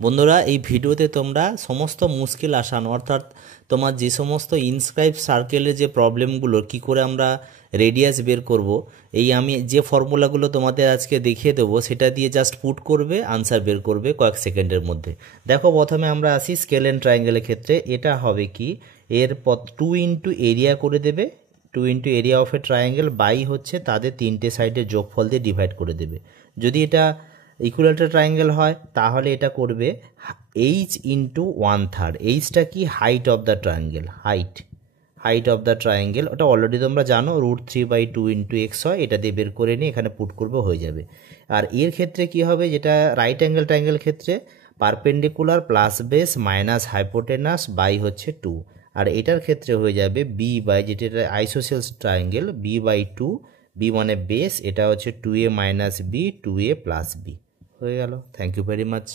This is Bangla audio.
বন্ধুরা, এই ভিডিওতে তোমরা সমস্ত মুশকিল আসান অর্থাৎ তোমার যে সমস্ত ইনস্ক্রাইব সার্কেলের যে প্রবলেমগুলো কি করে আমরা রেডিয়াস বের করব, এই আমি যে ফর্মুলাগুলো তোমাদের আজকে দেখিয়ে দেবো সেটা দিয়ে জাস্ট পুট করবে, আনসার বের করবে কয়েক সেকেন্ডের মধ্যে। দেখো, প্রথমে আমরা আসি স্কেল অ্যান্ড ট্রায়াঙ্গেলের ক্ষেত্রে। এটা হবে কি, এর 2 ইন্টু এরিয়া করে দেবে, 2 into area of a triangle by হচ্ছে তাদের তিনটে সাইডের যোগফল দিয়ে ডিভাইড করে দেবে। যদি এটা ইকুইল্যাটারাল ট্রায়াঙ্গেল হয় তাহলে এটা করবে এইচ ইন্টু 1/3। এইচটা কি, height of the triangle, height of the triangle. ওটা অলরেডি তোমরা জানো, √3/2 ইন্টু এক্স হয়, এটা দিয়ে বের করে নিয়ে এখানে পুট করবে, হয়ে যাবে। আর এর ক্ষেত্রে কি হবে, যেটা রাইট অ্যাঙ্গেল ট্রায়াঙ্গেল ক্ষেত্রে perpendicular plus base minus hypotenuse by হচ্ছে 2। আর এটার ক্ষেত্রে হয়ে যাবে বি বাই, যেটা আইসোসেলস ট্রায়াঙ্গেল, b/2, বি মানে বেস, এটা হচ্ছে 2a - b 2a + b। হয়ে গেল। Thank you very much.